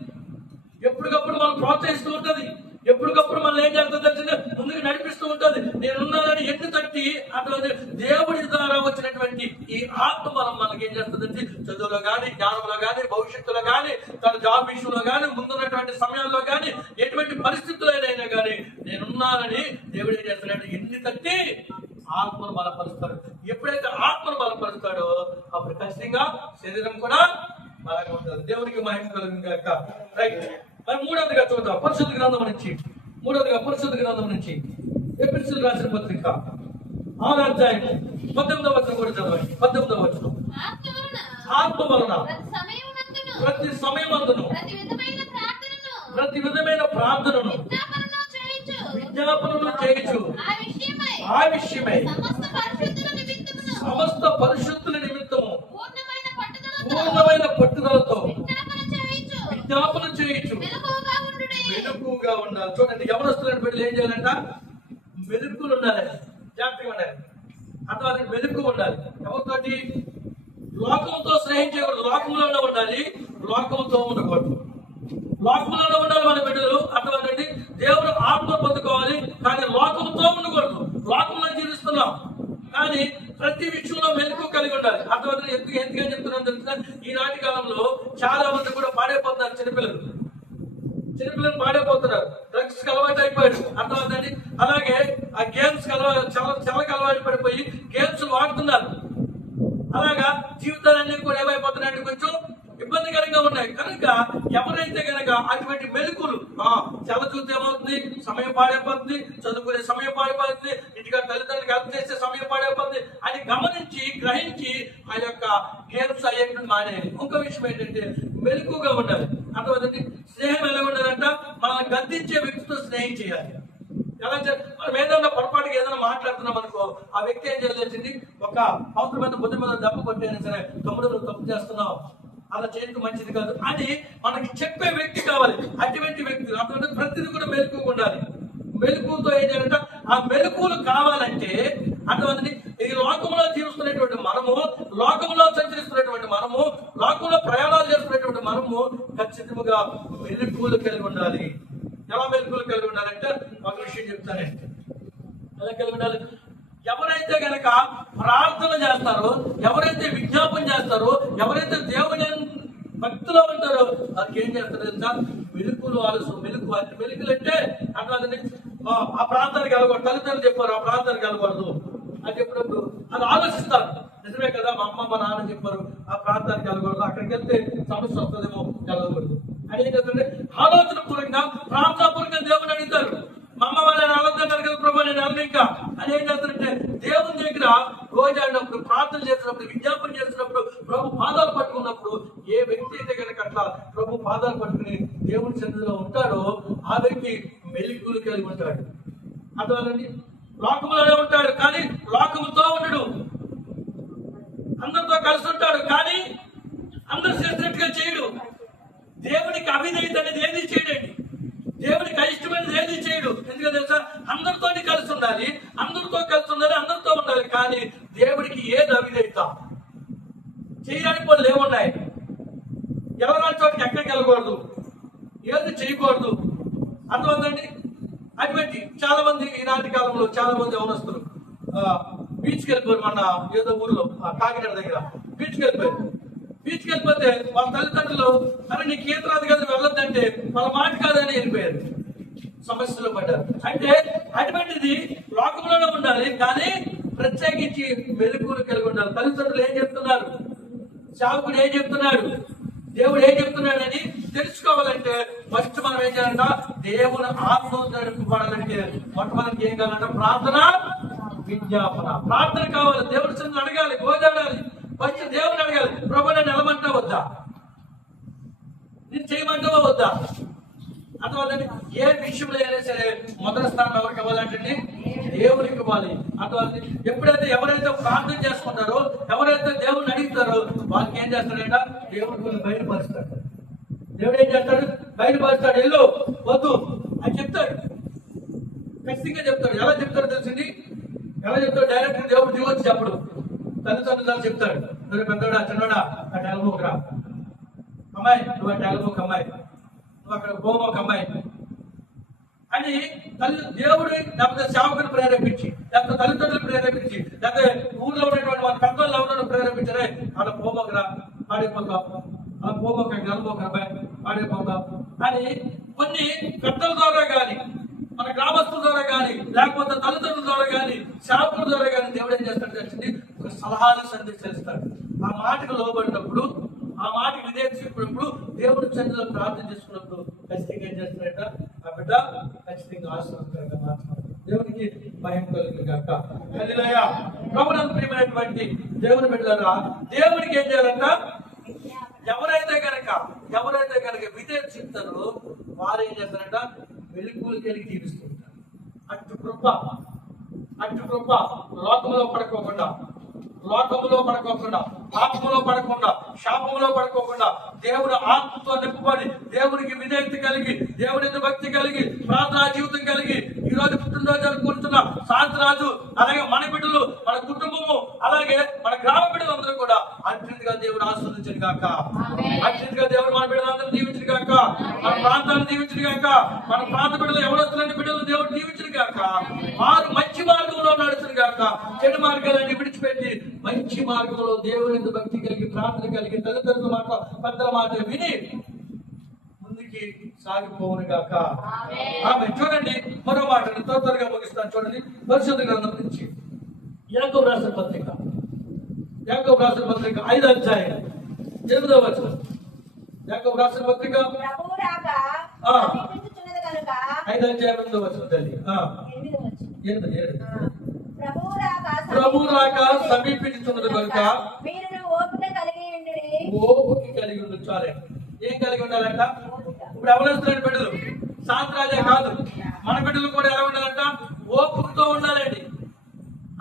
ఎప్పటికప్పుడు మనం ప్రోత్సహిస్తూ ఉంటుంది, ఎప్పటికప్పుడు మనం ఏం చేస్తుందో తెలిసింది ముందుకు నడిపిస్తూ ఉంటుంది. నేనున్నానని ఎన్ని తట్టి అట్లా దేవుడి ద్వారా వచ్చినటువంటి ఈ ఆత్మ బలం మనకి ఏం చేస్తుందంటే, చదువులో కానీ, జ్ఞానంలో కానీ, భవిష్యత్తులో కానీ, తన జాబ్ విషయంలో కానీ, ముందున్నటువంటి సమయాల్లో కానీ, ఎటువంటి పరిస్థితులైనా కానీ నేనున్నానని దేవుడు ఏం చేస్తాడంటే ఎన్ని తట్టి ఆత్మను బలపరుస్తాడు. ఎప్పుడైతే ఆత్మను బలపరుస్తాడో అప్పుడు ఖచ్చితంగా శరీరం కూడా బలంగా ఉంటుంది. దేవునికి మహిమ కలుగును గాక. రైట్. మరి మూడవదిగా చూద్దాం, పరిశుద్ధ గ్రంథం నుంచి. పరిశుద్ధ గ్రంథం నుంచి ఎఫెసీయులకు రాసిన పత్రిక 6వ అధ్యాయం 19వ వచనం కూడా చదవండి. 19వ వచనం, ఆత్మ వలన ప్రతి సమయమందును ప్రతి విధమైన ప్రార్థనను విజ్ఞాపనను చేయించు ఆ విషయమై సమస్త పరిశుద్ధుల నిమిత్తము పూర్ణమైన పట్టుదలతో విజ్ఞాపన చేయించు, మెలకుగా ఉండాలి. చూడండి, యవనస్తులైన బిడ్డలు ఏం చేయాలంట, మెలుకులు ఉండాలి, జాగ్రత్తగా ఉండాలి. అట్లా మెలుకు ఉండాలి. ఎవరితోటి, లోకంతో స్నేహం చేయకూడదు, లోకంలోనే ఉండాలి, లోకంతో ఉండకూడదు. లోకంలోనే ఉండాలి మన బిడ్డలు. అట్లా దేవుడు ఆత్మ పొందుకోవాలి, కానీ లోకంతో ఉండకూడదు. లోకంలో జీవిస్తున్నాం కానీ ప్రతి విషయంలో మెలకు కలిగి ఉండాలి. అర్థం ఎందుకని చెప్తున్నాను తెలుసా, ఈనాటి కాలంలో చాలా మంది కూడా పాడైపోతున్నారు. చిన్నపిల్లలు పాడైపోతున్నారు, డ్రగ్స్ కి అలవాటు అయిపోయాడు. అర్థమవుతుంది. అలాగే ఆ గేమ్స్ చాలా అలవాటు పడిపోయి గేమ్స్ వాడుతున్నారు. అలాగా జీవితాలన్నీ కూడా ఏమైపోతున్నాయంటే కొంచెం ఇబ్బందికరంగా ఉన్నాయి. కనుక ఎవరైతే కనుక అటువంటి మెలకులు చాలా చూస్తే ఏమవుతుంది, సమయం పాడైపోతుంది, చదువుకునే సమయం పాడైపోతుంది, ఇంటికి తల్లిదండ్రులకు హెల్ప్ చేసే సమయం పాడైపోతుంది అని గమనించి గ్రహించి ఆ యొక్క గేమ్స్ అయ్యేట్టు మానేయాలి. ఇంకో విషయం ఏంటంటే మెలకుగా ఉండాలి. అర్థమవుతుంది. స్నేహం ఎలా ఉండాలంట, మనల్ని గద్దించే వ్యక్తితో స్నేహం చేయాలి. ఎలా మనం ఏదైనా పొరపాటుగా ఏదైనా మాట్లాడుతున్నాం అనుకో, ఆ వ్యక్తి ఏం చేయాల్సింది, ఒక అవసరం మీద బుద్ధి మీద దెబ్బ కొట్టేనా సరే, తమ్ముడు నువ్వు తప్పు చేస్తున్నావు, అలా చేయడం మంచిది కాదు అని మనకి చెప్పే వ్యక్తి కావాలి. అటువంటి వ్యక్తి అటువంటి ప్రతిదీ కూడా మెలకుగా ఉండాలి. మెలకుతో ఏం చేయాలంటే, ఆ మెలకులు కావాలంటే అటువంటి ఈ లోకంలో జీవిస్తున్నటువంటి మనము, లోకంలో సంచరిస్తున్నటువంటి మనము, లోకంలో ప్రయాణాలు చేస్తున్నటువంటి మనము ఖచ్చితంగా మెలకులు కలిగి ఉండాలి. ఎలా మెలకులు కలిగి ఉండాలంటే ఒక విషయం చెప్తానండి. ఎలా కలిగి ఉండాలి, ఎవరైతే గనక ప్రార్థన చేస్తారో, ఎవరైతే విజ్ఞాపన చేస్తారో, ఎవరైతే దేవుని భక్తిలో ఉంటారో వారికి ఏం చేస్తారు తెలుసా, మెలుకులు ఆలస్యం. మెలుకులు అంటే అట్లా ఆ ప్రాంతానికి వెళ్ళకూడదు, తల్లిదండ్రులు చెప్పారు ఆ ప్రాంతానికి వెళ్ళకూడదు అని చెప్పినప్పుడు అది ఆలోచిస్తారు. నిజమే కదా, మా అమ్మ మా నాన్న చెప్పారు ఆ ప్రాంతానికి వెళ్ళకూడదు, అక్కడికి వెళ్తే సమస్య వస్తుందేమో, వెళ్ళకూడదు అని ఏం చేస్తుంటే ఆలోచన పూర్వకంగా ప్రార్థనాపూర్వకంగా దేవుని అడుగుతారు. మా అమ్మ వాళ్ళని అలంకరణ కదా ప్రభు, నేను వెళ్ళను ఇంకా అని ఏం చేస్తారంటే దేవుని దగ్గర రోజు ఆడినప్పుడు, ప్రార్థన చేసినప్పుడు, విజ్ఞాపన చేసినప్పుడు, ప్రభు పాదాలు పట్టుకున్నప్పుడు, ఏ వ్యక్తి అయితే కనుక అట్లా ప్రభు పాదాలు పట్టుకుని దేవుని సన్నిధిలో ఉంటాడో ఆ వ్యక్తి మెలుకులు కలిగి ఉంటాడు. అర్థమేనండి. లోకంలోనే ఉంటాడు కానీ లోకముతో ఉండడు, అందరితో కలిసి ఉంటాడు కానీ అందరూ చేసినట్టుగా చేయడు. దేవునికి అవిధేయత అనేది ఏది చేయడండి. దేవునికి అయిష్టమైనది ఏది చేయడు. ఎందుకంటే తెలుసా, అందరితో కలిసి ఉండాలి, అందరితో కలిసి ఉండాలి, అందరితో ఉండాలి. కానీ దేవుడికి ఏది అవిధేయత? చేయడానికి పనులు ఏమున్నాయి? ఎవరైనా చోటికి ఎక్కడికి వెళ్ళకూడదు, ఏది చేయకూడదు. అర్థమవుతుందండి. అటువంటి చాలా మంది ఈనాటి కాలంలో చాలా మంది యవనస్తులు బీచ్కి వెళ్ళిపోయారు. మన ఏదో ఊర్లో కాకినాడ దగ్గర బీచ్కి వెళ్ళిపోయారు. బీచ్కి వెళ్ళిపోతే వాళ్ళ తల్లిదండ్రులు అరే నీకు ఈత రాదు కదా వెళ్ళొద్దంటే వాళ్ళ మాట కాదని వెళ్ళిపోయారు. సమస్యలో పడ్డారు. అంటే అటువంటిది లోకంలోనే ఉండాలి, కానీ ప్రత్యేకించి మెలకువలు కలిగి ఉండాలి. తల్లిదండ్రులు ఏం చెప్తున్నారు, సేవకుడు ఏం చెప్తున్నాడు, దేవుడు ఏం చెప్తున్నాడని తెలుసుకోవాలంటే ఫస్ట్ మనం ఏం చేయాలంట, దేవుని ఆత్మ నడుపుకోవాలంటే మొట్టమొదటి ఏం కావాలంటే ప్రార్థన, విజ్ఞాపన. ప్రార్థన కావాలి, దేవుడి సన్నిధిలో అడగాలి, గోజాడాలి. ఫస్ట్ దేవుని అడగాలి, ప్రభు నన్ను నిలమంటా వద్దా, నేను చేయమంటావా వద్దా. అర్థమవుతుంది. ఏ విషయంలో అయినా సరే మొదటి స్థానం ఎవరికి ఇవ్వాలంటే దేవునికి ఇవ్వాలి. అర్థమవుతుంది. ఎప్పుడైతే ఎవరైతే ప్రార్థన చేసుకుంటారో, ఎవరైతే దేవుడిని అడుగుతారో వాళ్ళకి ఏం చేస్తాడంట, దేవుడు కొన్ని బయలుపరుస్తాడు. దేవుడు ఏం చేస్తాడు, బయలుపరుస్తాడు. ఎల్లు వద్దు అని చెప్తాడు, ఖచ్చితంగా చెప్తాడు. ఎలా చెప్తాడో తెలిసింది, ఎలా చెప్తాడు, డైరెక్ట్ దేవుడు దిగొచ్చి చెప్పడు. తల్లిదండ్రులు చెప్తాడు, మీరు పెద్దోడా చిన్నోడా ఆ టెలమోకరా, అమ్మాయి నువ్వు ఆ టెలమోక అమ్మాయి, నువ్వు అక్కడ గోమోక అమ్మాయి అని దేవుడు లేకపోతే సేవకుని ప్రేరేపించి, లేకపోతే తల్లిదండ్రులు ప్రేరేపించి, లేకపోతే ఊర్లో ఉన్నటువంటి వాళ్ళ పెద్దోళ్ళు ఎవరైనా ప్రేరేపించారే వాళ్ళ పోమోకరా పాడైపోతాం, అలా పోమోక గెలమోక అమ్మాయి పాడైపోతాం అని కొన్ని పెద్దల ద్వారా కానీ, మన గ్రామస్తుల ద్వారా కానీ, లేకపోతే తల్లిదండ్రుల ద్వారా కానీ, సేవకుల ద్వారా కానీ దేవుడు ఏం చేస్తాడు తెలిసింది, ఒక సలహాలు సందేశాలు. ఆ మాటకు లోబడినప్పుడు, ఆ మాటకు విధేయించినప్పుడు, దేవుడి సన్నిధిలో ప్రార్థన చేసుకున్నప్పుడు ఖచ్చితంగా ఏం చేస్తాడంట, ఆ బిడ్డ ఖచ్చితంగా ఆశీర్వదించగా మాట్లాడు. దేవునికి భయం కలుగుగాక. హల్లెలూయా. ప్రభువునందు ప్రియమైనటువంటి దేవుని బిడ్డలారా, దేవునికి ఏం చేయాలంట, ఎవరైతే కనుక విధేయించుతారో వారు ఏం చేస్తారంట, వెలుగులు కలిగి జీవిస్తుంటారు. అటు కృప లోకంలో పడుకోకుండా, పాపంలో పడకుండా, శాపంలో పడుకోకుండా, దేవుడు ఆత్మతో నింపబడి, దేవుడికి విధేయత కలిగి, దేవుడి భక్తి కలిగి, ప్రార్థనా జీవితం కలిగి, ఈ రోజు పుట్టినరోజు జరుపుకుంటున్న శాంతరాజు, అలాగే మన బిడ్డలు, మన కుటుంబము, అలాగే మన గ్రామ బిడ్డలందరూ కూడా అత్యంతగా దేవుడు ఆశీర్వదించను గాక. అత్యంతగా దేవుడు మన బిడ్డలందరూ దీవించను గాక. మన ప్రాంతాన్ని దీవించను గాక. మన ప్రాంత బిడ్డలు ఎవరొస్తున్న బిడ్డలు దేవుడు దీవించను గాక. వారు మంచి మార్గంలో నడుచును గాక. చెడు మార్గాలన్నీ విడిచిపెట్టి మంచి మార్గంలో దేవుని భక్తి కలిగి, ప్రార్థన కలిగి, తల్లిదండ్రుల మాట, పెద్దల మాట విని ముందుకి సాగిపోవును గాక. ఆమె చూడండి, మరో మాట త్వరగా ముగిస్తాను. చూడండి, పరిశుద్ధ గ్రంథం నుంచి యాకోబు రాసిన పత్రిక 5వ అధ్యాయం 8వ వచనం. యాకోబు రాసిన పత్రిక 5వ అధ్యాయం 8వ వచనం తల్లి. ప్రభు రాక సమీపించుతున్నది కనుక ఓపిక కలిగి ఉండు. చాలే. ఏం కలిగి ఉండాలంట? ఇప్పుడు ఎవరు బిడ్డలు శాంతరాజే కాదు, మన బిడ్డలు కూడా ఎలా ఉండాలంట, ఓపికతో ఉండాలండి.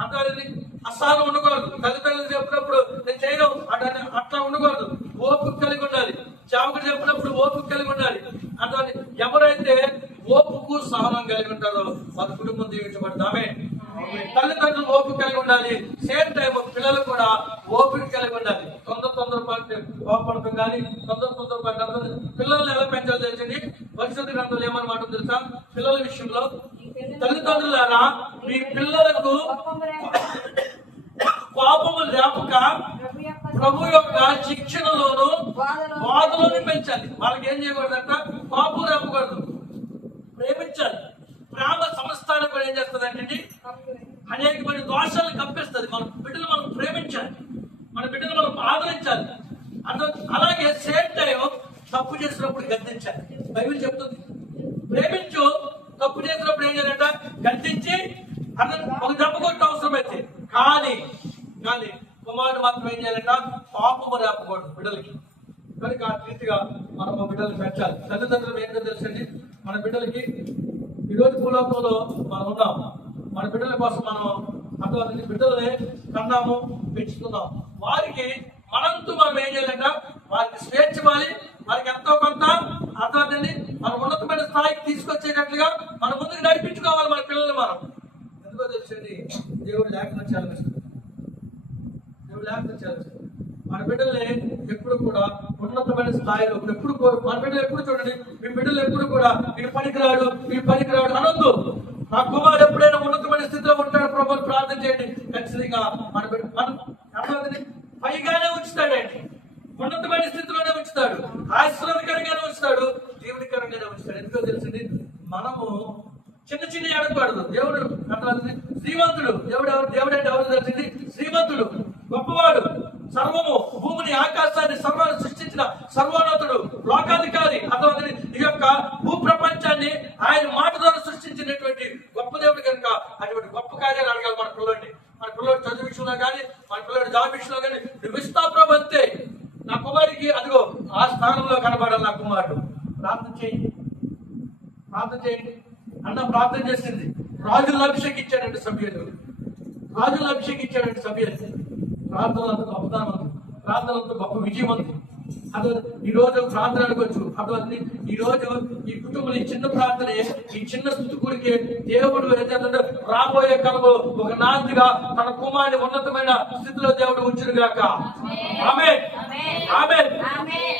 అంతేనండి, అసహనం ఉండకూడదు. తల్లిదండ్రులు చెప్పినప్పుడు నేను చేయను అట్లా ఉండకూడదు. ఓపిక కలిగి ఉండాలి. సేవకుడు చెప్పినప్పుడు ఓపిక కలిగి ఉండాలి. అంటే ఎవరైతే ఓపిక సహనం కలిగి ఉంటారో వాళ్ళ కుటుంబం దీవించబడతామే. తల్లిదండ్రులు ఓపిక కలిగి ఉండాలి. సేమ్ టైం పిల్లలు కూడా ఓపిక కలిగి ఉండాలి. తొందరపాటు కోపడటం కానీ, తొందరపాటు పిల్లల్ని ఎలా పెంచాలో తెలిసింది. పరిశుద్ధ గ్రంథంలో ఏమని మాట తెలుసా, పిల్లల విషయంలో తల్లిదండ్రులారా మీ పిల్లలకు కోపము లేపక ప్రభు యొక్క శిక్షణలోను బాధలోని పెంచాలి. వాళ్ళకి ఏం చేయకూడదంట, కోపం రేపకూడదు, ప్రేమించాలి. ప్రేమ సంస్థానం కూడా ఏం చేస్తుంది అంటే అనేకమైన దోషాలను కప్పిస్తుంది. మన బిడ్డలు మనం ప్రేమించాలి, మన బిడ్డలు మనం ఆదరించాలి. అలాగే సేమ్ టైం తప్పు చేసినప్పుడు గద్దించాలి. బైబిల్ చెప్తుంది, ప్రేమించు, తప్పు చేసినప్పుడు ఏం చేయాలంట, గద్దించి ఒక దెబ్బ కొట్ట అవసరం అయితే. కానీ కుమారుడు మాత్రం ఏం చేయాలంట, పాపము రేపకూడదు బిడ్డలకి. కనుక ఆ రీతిగా మనం బిడ్డలు పెంచాలి. తల్లిదండ్రులు ఏంటో తెలుసండి, మన బిడ్డలకి ఈరోజు భూలోకంలో మనం ఉన్నాం. మన బిడ్డల కోసం మనం అటువంటి బిడ్డలనే కన్నాము, పెంచుతున్నాం. వారికి మనంతో మనం ఏం చేయాలంట, వారికి స్వేచ్ఛ ఇవ్వాలి, వారికి ఎంతో కొంత అర్థమైంది మనం ఉన్నతమైన స్థాయికి తీసుకొచ్చేటట్లుగా మన ముందుకు నడిపించుకోవాలి మన పిల్లల్ని మనం. ఎందుకో తెలుసండి, దేవుడు లేఖనం చదివిస్తుంది. దేవుడు లేఖనం చదివిస్తుంది. మన బిడ్డల్ని ఎప్పుడు కూడా ఉన్నతమైన స్థాయిలో ఎప్పుడు మన బిడ్డలు ఎప్పుడు చూడండి, మీ బిడ్డలు ఎప్పుడు కూడా వీడు పనికిరాడు అనొద్దు. నా కుమారుడు ఎప్పుడైనా ఉన్నతమైన స్థితిలో ఉంటాడు ప్రభు ప్రార్థన చేయండి. ఖచ్చితంగా మన బిడ్డ మన పైగానే ఉంచుతాడండి, ఉన్నతమైన స్థితిలోనే ఉంచుతాడు, ఆశీర్వాదకరంగానే ఉంచుతాడు, దీవునికరంగానే ఉంచుతాడు. ఎందుకో తెలుసండి, మనము చిన్న అడగకూడదు. దేవుడు అర్థమవుతుంది. శ్రీమంతుడు దేవుడు అంటే ఎవరు తెలిసింది? శ్రీమంతుడు, గొప్పవాడు, సర్వము భూమిని ఆకాశాన్ని సర్వాన్ని సృష్టించిన సర్వోన్నతుడు, లోకాధికారి, అర్థమవుతుంది. ఈ యొక్క భూ ప్రపంచాన్ని ఆయన మాట ద్వారా సృష్టించినటువంటి గొప్ప దేవుడు కనుక అటువంటి గొప్ప కార్యాలు అడగాలి మన పిల్లల్ని. మన పిల్లడు చదువు విషయంలో కానీ, మన పిల్లడు జాబ్ విషయంలో కానీ నువ్వు ఇస్తావు ప్రభు అంతే. నా కుమారుడికి అదిగో ఆ స్థానంలో కనబడాలి నా కుమారుడు. ప్రార్థన చేయండి అన్న ప్రార్థన చేసింది. రాజులను అభిషేకించాడంటే సభ్యులు, ప్రార్థనలంతా గొప్పతనం ఉంది, ప్రార్థనలంతా గొప్ప విజయం ఉంది. అది ఈ రోజు ప్రార్థన అడగొచ్చు. అర్థం ఈ రోజు ఈ కుటుంబం ఈ చిన్న ప్రార్థనే, ఈ చిన్న స్థుతికుడికి దేవుడు రాబోయే కాలంలో ఒక నాందిగా తన కుమారుని ఉన్నతమైన స్థితిలో దేవుడు ఉంచును గాక. ఆమేన్, ఆమేన్.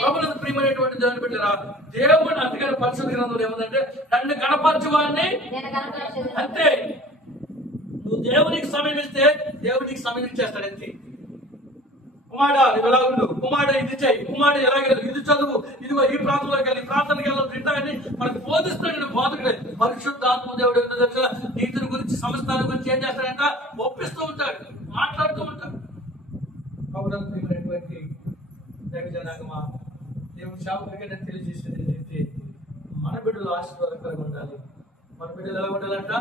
ప్రభువునందు ప్రియమైనటువంటి దేవుని బిడ్డలారా, దేవుడు అందుకని పరిశుద్ధ గ్రంథంలో ఏముందంటే నన్ను కనపరచువాన్ని అంతే. నువ్వు దేవునికి సమయం ఇస్తే దేవుడు నీకు సమయం ఇచ్చేస్తాడు అంతే. కుమారుడా నువ్వు ఎలా ఉండు, కుమారుడు ఇది చేయి, కుమారుడు ఎలాగెళ్ళు, ఇది చదువు, ఇదిగో ఈ ప్రాంతంలోకి వెళ్ళి ప్రాంతానికి వెళ్ళాలి తింటాయని మనకు బోధిస్తాడు బోధకుడే. పరిశుద్ధాత్మ దేవుడు ఏంటో నీతిని గురించి సంస్థానం గురించి ఏం చేస్తాడంట? ఒప్పిస్తూ ఉంటాడు, మాట్లాడుతూ ఉంటాడు. ప్రభుత్వమైనటువంటి జనాగమా దేవుడు శాపకైనా తెలియజేసేది ఏంటంటే మన బిడ్డలు ఆశీర్వాదకరంగా ఉండాలి. మన బిడ్డలు ఎలా ఉండాలంట?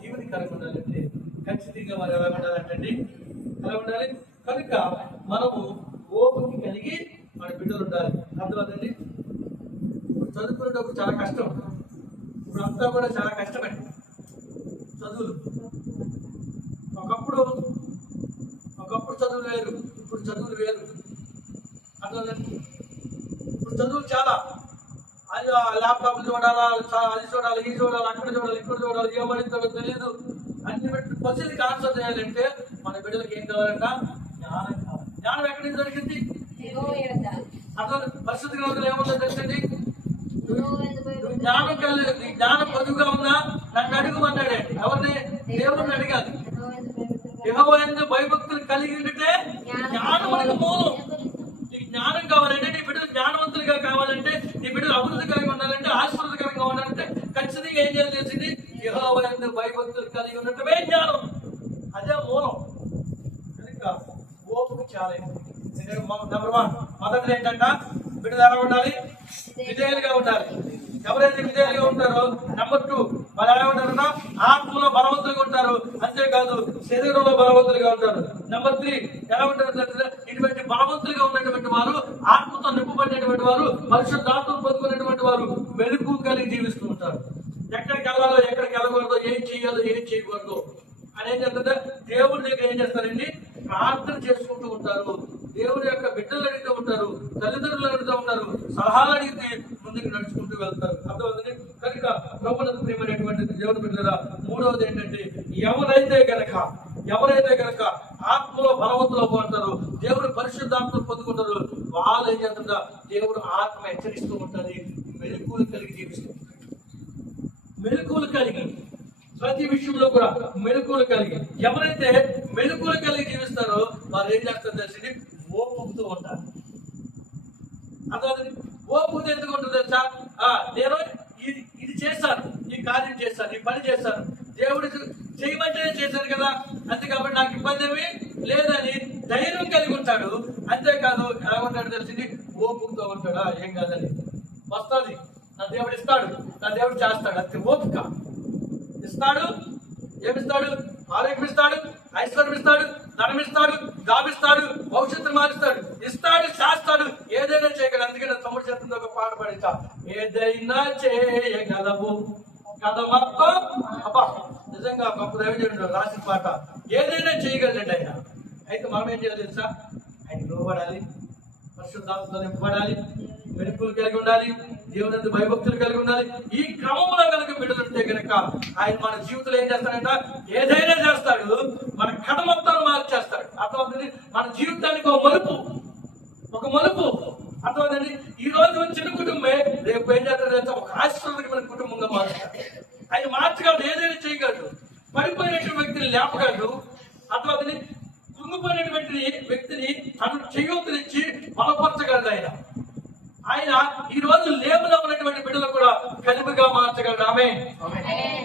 జీవనకరంగా ఉండాలంటే ఖచ్చితంగా వారు ఎలా ఉండాలంటే ఎలా ఉండాలి? కనుక మనము ఓపిక కలిగి మన బిడ్డలు ఉండాలి. అర్థమవుతుంది. ఇప్పుడు చదువుకునేటప్పుడు చాలా కష్టం, ఇప్పుడు అంతా కూడా చాలా కష్టమండి చదువులు. ఒకప్పుడు చదువులు వేరు, ఇప్పుడు చదువులు వేరు. అర్థమవుతుంది. ఇప్పుడు చదువులు చాలా అది ల్యాప్టాప్లు చూడాలా, అది చూడాలి, ఇది చూడాలి, అక్కడ చూడాలి, ఇక్కడ చూడాలి, ఏమడితో తెలియదు. అన్ని క్వశ్చన్కి ఆన్సర్ చేయాలంటే మన బిడ్డలకి ఏం కావాలంట? జ్ఞానం కావాలి. జ్ఞానం ఎక్కడి నుంచి దొరికింది? అర్థం. పరిశుద్ధ గ్రంథంలో ఏముందో తెలుసండి, జ్ఞానం కలిగి జ్ఞానం పొదువుగా ఉందా నన్ను అడుగుమన్నాడండి. ఎవరిని? దేవుడిని అడిగాలి. యెహోవా యందు భయభక్తులు కలిగి ఉంటే జ్ఞానం మనకు మూలం. నీకు జ్ఞానం కావాలంటే, నీ బిడ్డలు జ్ఞానవంతులుగా కావాలంటే, నీ బిడ్డలు అభివృద్ధి కలిగి ఉండాలంటే, ఆశీర్వాదకరంగా ఉండాలంటే ఖచ్చితంగా ఏం చేయాలి తెలిసింది? యెహోవా యందు భయభక్తులు కలిగి ఉండటమే జ్ఞానం. అదే మూలం. కనుక ఓపిక చాలా నెంబర్ 1 మొదటిది ఏంటంట? బిడ్డలు ఎలా ఉండాలి? విధేయులుగా ఉండాలి. ఎవరైతే విధేయులుగా ఉంటారో నెంబర్ 2 వాళ్ళు ఎలా ఉంటారన్నా? ఆత్మలో బలవంతులుగా ఉంటారు, అంతేకాదు శరీరంలో బలవంతులుగా ఉంటారు. నెంబర్ 3 ఎలా ఉంటారు? ఇటువంటి బలవంతులుగా ఉన్నటువంటి వారు, ఆత్మతో నింపబడినటువంటి వారు, పరిశుద్ధాత్మను పొందుకున్నటువంటి వారు మెలుకు కలిగి జీవిస్తూ ఉంటారు. ఎక్కడికి వెళ్ళాలో, ఎక్కడికి వెళ్ళకూడదో, ఏం చేయాలో, ఏం చేయకూడదు అని ఏం చేస్తుంటే దేవుడి దగ్గర ఏం చేస్తారండి? ప్రార్థన చేసుకుంటూ ఉంటారు. దేవుడి యొక్క బిడ్డలు అడుగుతూ ఉంటారు, తల్లిదండ్రులు అడుగుతూ ఉంటారు, సలహాలు అడిగితే ముందుకు నడుచుకుంటూ వెళ్తారు. అర్థమవుతుంది. కనుక ప్రభువునందు ప్రియమైనటువంటి దేవుడి బిడ్డలారా, మూడవది ఏంటంటే ఎవరైతే గనక ఆత్మలో బలవంతులు పడతారు, దేవుడు పరిశుద్ధాత్మను పొందుకుంటారు, వాళ్ళు ఏం చేస్తుందా? దేవుడు ఆత్మ హెచ్చరిస్తూ ఉంటుంది, మెలకువలు కలిగి జీవిస్తూ ఉంటారు. మెలకువలు కలిగి ప్రతి విషయంలో కూడా మెలకువలు కలిగి, ఎవరైతే మెలకువలు కలిగి జీవిస్తారో వాళ్ళు ఏం చేస్తారు తెలిసింది? ఓపుతూ ఉంటారు. అర్థమవుతుంది. ఓపుతూ ఎందుకు ఉంటుంది తెలుసా? నేను ఇది చేశాను, ఈ కార్యం చేశాను, ఈ పని చేశాను, దేవుడు చేయమంటేనే చేశాను కదా, అంతే కాబట్టి నాకు ఇబ్బంది ఏమి లేదని ధైర్యం కలిగి ఉంటాడు. అంతేకాదు ఎలా ఉంటాడు తెలిసింది? ఓపుతో ఉంటాడా? ఏం కాదని వస్తుంది, నా దేవుడు ఇస్తాడు, నా దేవుడు చేస్తాడు, అంతే ఓపిక. ఇస్తాడు, ఏమిస్తాడు? ఆరోగ్యం ఇస్తాడు, ఐశ్వర్యం ఇస్తాడు, ధనం ఇస్తాడు, జాబ్ ఇస్తాడు, భవిష్యత్తును మారుస్తాడు, ఇస్తాడు, చేస్తాడు, ఏదైనా చేయగలడు. అందుకే నా తమ్ముడు చేతుల్లో ఒక పాట పాడించా, ఏదైనా చేయగలవు కథ మొత్తం. అబ్బా నిజంగా గొప్ప దైవజనుడు రాసిన పాట. ఏదైనా చేయగలండి ఆయన. అయితే మనం ఏం చేయాలి తెలుసా? ఆయన లోబడాలి, పరిశుద్ధాత్మతో నింపబడాలి, మెరుపులు కలిగి ఉండాలి, దేవుని భయభక్తులు కలిగి ఉండాలి. ఈ క్రమంలో కనుక బిడ్డలుంటే కనుక ఆయన మన జీవితంలో ఏం చేస్తాడంట, ఏదైనా చేస్తాడు, మన కథ మొత్తాన్ని మార్చేస్తాడు. అర్థమవుతుంది. మన జీవితానికి ఒక మలుపు అర్థమవుతుంది. ఈ రోజు చిన్న కుటుంబమే రేపు ఏం చేస్తాడంటే ఒక ఆశీర్వాదమైన కుటుంబంగా మారుతాడు. ఆయన మార్చగలడు, ఏదైనా చేయగలడు. పడిపోయినటువంటి వ్యక్తిని లేపగలడు. అర్థమవుతుంది. కుంగిపోయినటువంటి వ్యక్తిని తను చేయొద్దునిచ్చి బలపరచగలడు. ఆయన ఈ రోజు లేబులో ఉన్నటువంటి బిడ్డలు కూడా కలిపిగా మార్చగలడు. ఆమె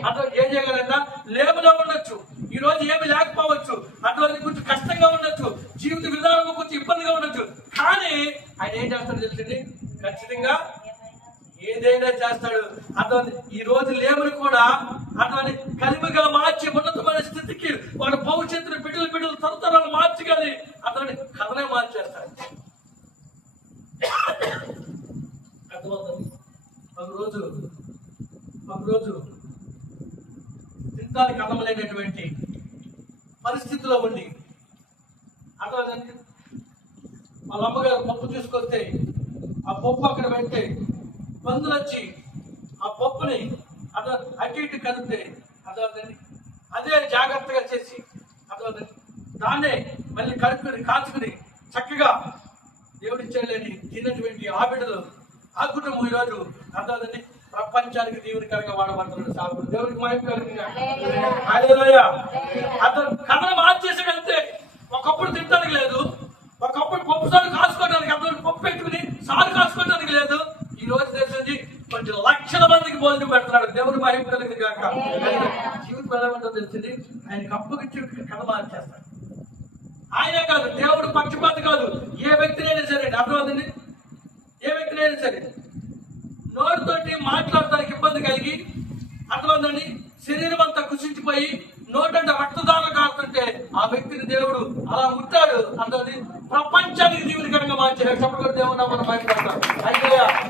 అట్లా ఏం చేయగలరా, లేబులో ఉండొచ్చు, ఈ రోజు ఏమి లేకపోవచ్చు, అటువంటి కొంచెం కష్టంగా ఉండొచ్చు, జీవిత విధానం కొంచెం ఇబ్బందిగా ఉండొచ్చు, కానీ ఆయన ఏం చేస్తాడో తెలిసింది, ఖచ్చితంగా ఏదైనా చేస్తాడు. అటువంటి ఈ రోజు లేబులు కూడా అటువంటి కలిమిగా మార్చి ఉన్నతమైన స్థితికి వాడు భవిష్యత్తును బిడ్డలు తరతరాలు మార్చగలి అటువంటి కథనే మార్చేస్తాడు. అర్థమవుతుంది. ఒకరోజు తింటానికి అన్నం లేనటువంటి పరిస్థితిలో ఉండి అర్థమవుతుంది. వాళ్ళ అమ్మగారు పప్పు తీసుకొస్తే ఆ పప్పు అక్కడ పెడితే పందులు వచ్చి ఆ పప్పుని అటు ఇటు కదిపితే అర్థమవుతుంది. అదే జాగ్రత్తగా చేసి అర్థమవుతుంది. దాన్నే మళ్ళీ కడుపుని కాచుకుని చక్కగా దేవుడిచ్చేలేని తిన్నటువంటి ఆ బిడ్డలు, ఆ కుటుంబం ఈరోజు అర్థమవుతుంది ప్రపంచానికి దీవెనకరంగా వాడబడుతున్నాడు. సాగుడు దేవుడికి మహిమ కలుగుగా. హల్లెలూయా. అతను కథను మార్చేసగలిగితే ఒకప్పుడు తినడానికి లేదు, ఒకప్పుడు పప్పు సారు కాసుకోవడానికి, అతను పప్పు పెట్టుకుని సారు కాసుకోవడానికి లేదు. ఈ రోజు తెలిసింది కొంచెం లక్షల మందికి భోజనం పెడుతున్నాడు. దేవుడి మహిమ కలిగింది కాక. జీవితం ఎలా ఉంటుందో తెలిసింది. ఆయనకి అప్పగిచ్చి కథ మార్చేస్తాడు. ఆయన కాదు, దేవుడు పక్షపాతి కాదు. ఏ వ్యక్తినైనా సరే అర్థమవుతుంది, ఏ వ్యక్తినైనా సరే నోటితోటి మాట్లాడటానికి ఇబ్బంది కలిగి అర్థమవుతుంది, శరీరం అంతా కుసించిపోయి నోటంటే రక్తదానం కాకుంటే ఆ వ్యక్తిని దేవుడు అలా ఉంటాడు. అర్థమవుతుంది. ప్రపంచానికి దీవెనకరంగా మార్చాడు. చెప్పకూడదు దేవుడు మనం మాట్లాడతాం. అయితే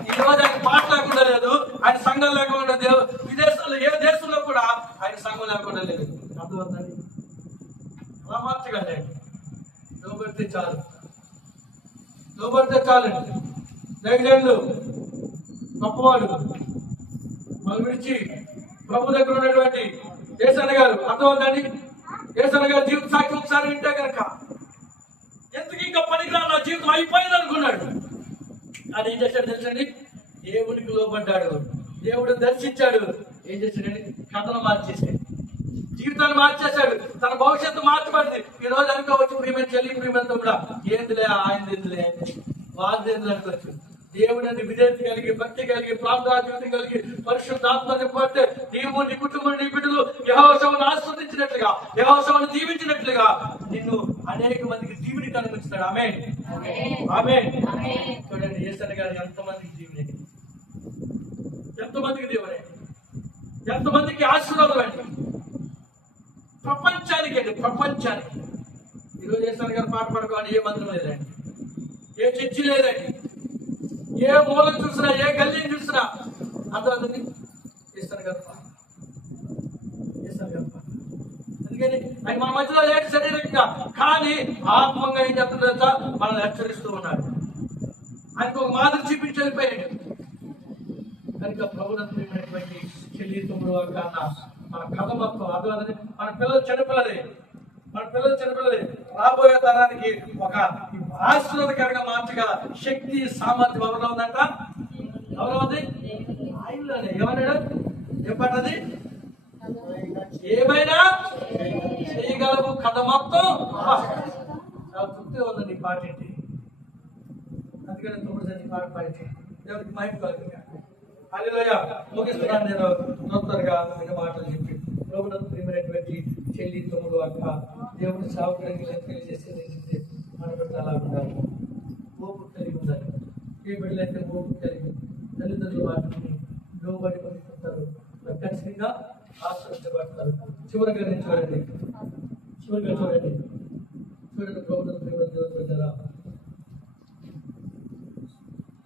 ఈ రోజు ఆయన మాట లేకుండా లేదు, ఆయన సంఘం లేకుండా విదేశాల్లో ఏ దేశంలో కూడా ఆయన సంఘం లేకుండా లేదు. అర్థమవుతుంది. అలా మార్చగలండి. లోబడితే చాలండి. దైవజనులు గొప్పవాడు మనం విడిచి ప్రభు దగ్గర ఉన్నటువంటి యేసన్న గారు అర్థమవుతుంది. యేసన్న గారు జీవిత సాక్షి ఒకసారి వింటే కనుక ఎందుకు ఇంకా పనికిరా, నా జీవితం అయిపోయింది అనుకున్నాడు. అది ఏం చేశాడు తెలుసండి, దేవుడికి లోబడ్డాడు, దేవుడు దర్శించాడు. ఏం చేశాడండి, కథను మార్చేసాడు, జీవితాన్ని మార్చేశాడు, తన భవిష్యత్తు మార్చబడింది. ఈ రోజు అనుకోవచ్చు ప్రియమైన చెల్లి ప్రియమంతా కూడా ఏందిలే ఆయన ఎందులే వాళ్ళది ఎందులు అనుకోవచ్చు. దేవుడు అని విధేయత కలిగి, భక్తి కలిగి, ప్రార్థనా జీవితం కలిగి, పరిశుద్ధాత్మని పడితే నీవు, నీ కుటుంబం, నీ బిడ్డలు యెహోవాను ఆస్వాదించినట్లుగా, యెహోవాను దీవించినట్లుగా నిన్ను అనేక మందికి దీవుని కనిపిస్తాడు. ఆమేన్, ఆమేన్. చూడండి యేసయ్య గారు ఎంతమందికి దీవుని, ఎంతమందికి దేవుడే, ఎంతమందికి ఆశీర్వాదం అండి. ప్రపంచానికి అండి, ప్రపంచానికి. ఈరోజు యేసయ్య గారు పాట పాడుకోవాలి, ఏ మందిరం లేదండి, ఏ చర్చి లేదండి, ఏ మూలం చూసినా, ఏ గల్లీని చూసినా అర్థమవుతుంది యేసయ్య గారు. అందుకని ఆయన మన మధ్యలో లేని శరీరంగా కానీ ఆత్మంగా ఏం చెప్తుందో మనల్ని హెచ్చరిస్తూ ఉన్నాడు. ఆయనకు ఒక మాదిరి చూపించి వెళ్ళిపోయాడు. కనుక ప్రభుత్వమైనటువంటి చెల్లి తమ్ముడు అన్న మన కథ మొత్తం అర్థమవుతుంది. మన పిల్లలు చిన్నపిల్లలే రాబోయే తరానికి ఒక ఆశీర్వాదకరంగా మార్చగల శక్తి, సామర్థ్యం ఎవరిలో ఉందంట, ఎవరో ఉంది, ఆయనలోనే. ఏమన్నాడు, చెప్పండి, ఏమైనా చేయగలవు కథ మొత్తం. చాలా తృప్తిగా ఉందండి ఈ పాట ఏంటి. అందుకని తొమ్మిది పాట పాడింది. దేవుడికి మహిమ కలుగుతుంది. హల్లెలూయా. ముగిస్తున్నాను నేను తొందరగా రెండు మాటలు చెప్పి. ప్రభునందు ప్రియమైనటువంటి చెల్లి తమ్ముడు అక్క, దేవుడు సావుకుడికి తెలియజేసేది మన బిడ్డ అలా ఉండాలి, ఓపు కలిగి ఉండాలి. ఏ బిడ్డలైతే ఓపు కలిగి తల్లిదండ్రులు వాటిని లోబడి పొందుకుంటారు, ఖచ్చితంగా ఆశ్రయించబడతారు. చివరిగా చూడండి ప్రభునందు ప్రియమైన దేవుని బిడ్డలారా,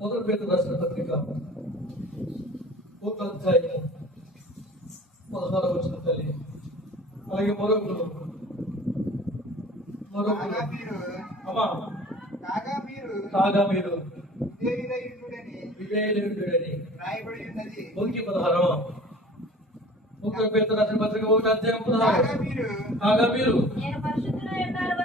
మొదటి పేతురు రాసిన పత్రిక 1వ అధ్యాయం 16వ వచనం తల్లి. అలాగే మరొకరు అమ్మా కాగా మీరు విధేయులైయుండుడని విధేయులుడని రాయబడి ఉన్నది. 1:16 1 పేతురు రాసిన పత్రిక 1:16 కాగా మీరు కాగా మీరు నేను పరిశుద్ధులై ఉన్నాను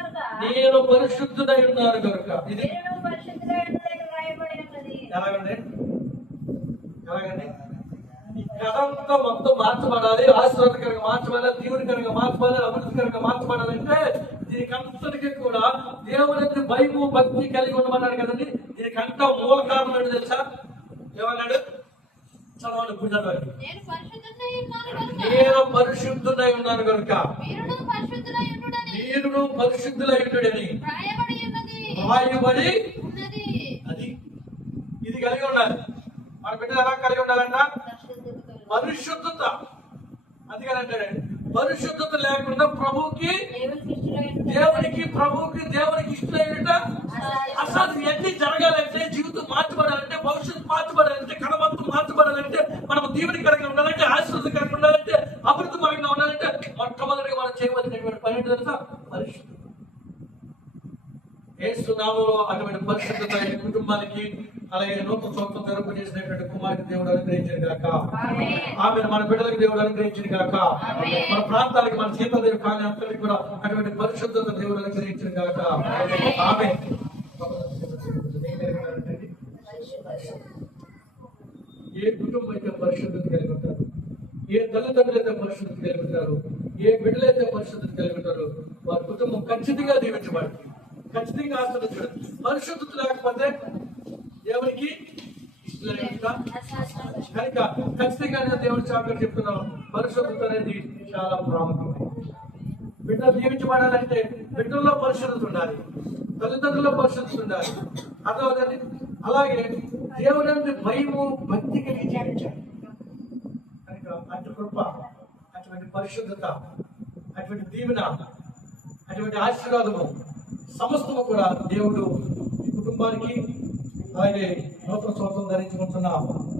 నేను పరిశుద్ధుడై ఉన్నాను కనుక కనుక ఇది మీరును పరిశుద్ధులై ఉండుటకు రాయబడి ఉన్నది. ఎలాగండి ఎలాగండి ఈ కథ అంతా మొత్తం మార్చబడాలి, ఆశీర్వాదకరంగా మార్చబడాలి, దీవునికరంగా మార్చబడాలి, అభివృద్ధికరంగా మార్చబడాలంటే దీనికి అంతటికీ కూడా దేవుని భయము భక్తి కలిగి ఉండమన్నాడు కదండి. దీనికంతా మూల కారణం ఏంటి తెలుసా? ఏమన్నాడు? చదవండి భుజాలు. నేను పరిశుద్ధుడై ఉన్నాను కనుక నేను పరిశుద్ధుడై ఉన్నాను కనుక మీరును పరిశుద్ధులై ఉండుడని మీరును పరిశుద్ధులై ఉండుడని రాయబడి ఉన్నది. రాయబడి ఉన్నది. అది ఇది కలిగి ఉండాలి. మన బిడ్డలు ఎలా కలిగి ఉండాలంట? పరిశుద్ధత. అందుకని అంటాడండి, పరిశుద్ధత లేకుండా ప్రభువుకి దేవునికి ప్రభువుకి దేవునికి ఇష్టమైనట అసలు ఇవన్నీ జరగాలంటే, జీవితం మార్చబడాలంటే, భవిష్యత్తు మార్చబడాలంటే, కడబంతం మార్చబడాలంటే, మనం దీవెనకరంగా ఉండాలంటే, ఆశీర్వాదకరంగా ఉండాలంటే, అభివృద్ధి పరంగా ఉండాలంటే మొట్టమొదటిగా మనం చేయవలసినటువంటి పని ఏంటి తెలుసా? పరిశుద్ధత. యేసు నామములో అటువంటి పరిశుద్ధత ఈ కుటుంబానికి అలాగే నూతన సంవత్సరం జరుపు చేసినటువంటి కుమారుకి దేవుడు అనుగ్రహించిన గాక. ఆమె మన బిడ్డలకు దేవుడు అనుగ్రహించిన గాక. మన ప్రాంతానికి మన సీతాదేవి కానీ అంతటికి కూడా అటువంటి పరిశుద్ధత దేవుడు అనుగ్రహించిన గాక. ఆమె ఏ కుటుంబం అయితే పరిశుద్ధత కలిగి ఉంటారు, ఏ తల్లిదండ్రులు అయితే పరిశుద్ధత కలిగి ఉంటారు, ఏ బిడ్డలైతే పరిశుద్ధత కలిగి ఉంటారు, వారి కుటుంబం ఖచ్చితంగా దీవించబడుతుంది, ఖచ్చితంగా ఆస్వాదించబడు. పరిశుద్ధత లేకపోతే దేవునికి ఇష్టం కనుక ఖచ్చితంగా దేవుడి చాకరి చెప్తున్నాం, పరిశుద్ధత అనేది చాలా ప్రాముఖ్యమైనది. బిడ్డలు దీవించబడాలంటే బిడ్డల్లో పరిశుద్ధత ఉండాలి, తల్లిదండ్రుల్లో పరిశుద్ధత ఉండాలి. అర్థమవుతుంది. అలాగే దేవుడి భయము భక్తి కలిగి జీవించాలి. కనుక అటు కృప, అటువంటి పరిశుద్ధత, అటువంటి దీవెన, అటువంటి ఆశీర్వాదము సమస్తము కూడా దేవుడు ఈ కుటుంబానికి అలాగే నూతన సంవత్సరం ధరించుకుంటున్న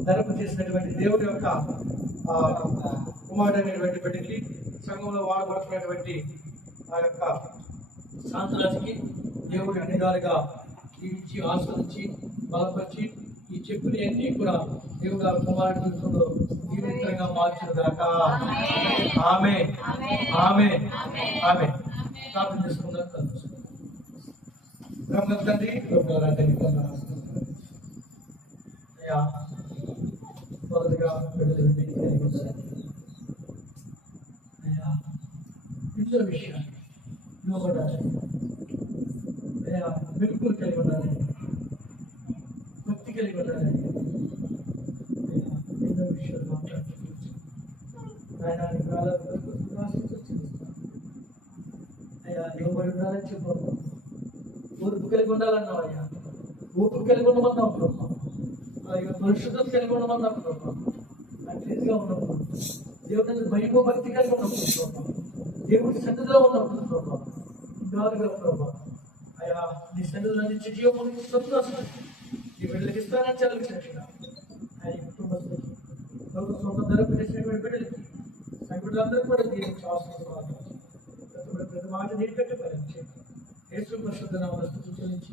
ధరపు చేసినటువంటి దేవుడి యొక్క కుమారుడు అనేటువంటి బిడ్డకి సంఘంలో వాడబడుతున్నటువంటి ఆ యొక్క శాంతురాజుకి దేవుడు నిండాలుగా ఇచ్చి ఆస్వాదించి బలపరిచి ఈ చెప్పుని అన్ని కూడా దేవుడు ఆ కుమారుడి జీవితంలో దీవెనకరంగా మార్చుగాక. ఆమె ఆమె ఆమె ప్రార్థన చేసుకుందాం. తండ్రి అయ్యా, మొదటిగా బిడ్డలు అయ్యా ఇంట్లో విషయాలు ఇవ్వబడాలి. అయ్యా మెలుకులు కలిగి ఉండాలి, భక్తి కలిగి ఉండాలి. అయ్యా ఎన్నో విషయాలు మాట్లాడుతున్నాను ఆయన అయ్యా ఇవ్వబడి ఉండాలని చెప్పు. ఊరుపు కలిగి ఉండాలన్నావు అయ్యా, ఊపు కలిగి ఉండమన్నావు ప్రభు, అలాగే పరిశుద్ధత కలిగి ఉండమన్నావు ప్రభు, అట్లీగా ఉన్నప్పుడు దేవుడి భయము భక్తి కలిగి ఉన్నప్పుడు ప్రభు, దేవుడి సన్నిధిలో ఉన్నప్పుడు ప్రభు, ఇంకాలుగా ప్రభు అయ్యా నీ సన్నిధిలో నుంచి జీవమునికి సంతోషం ఈ బిడ్డలకి ఇస్తానని చదివించినట్టుగా ఆయన కుటుంబస్తులకి లోక సొంత ధరకు చేసినటువంటి బిడ్డలకి ఆ బిడ్డలందరూ కూడా దీనికి ఆశ్రయించాలి. ప్రతి మాట నీరు కట్టి ఫలించేది యేసు పరిశుద్ధ నామములో స్తుతించి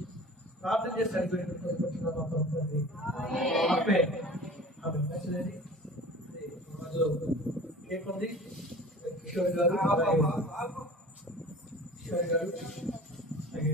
ప్రార్థన చేసి అడిగిపెట్టుకుంటున్నాం. ఆమె ఆమె మెసేజ్ అందులో కేక్ ఉంది. కిషోర్ గారు కిషోర్ గారు అలాగే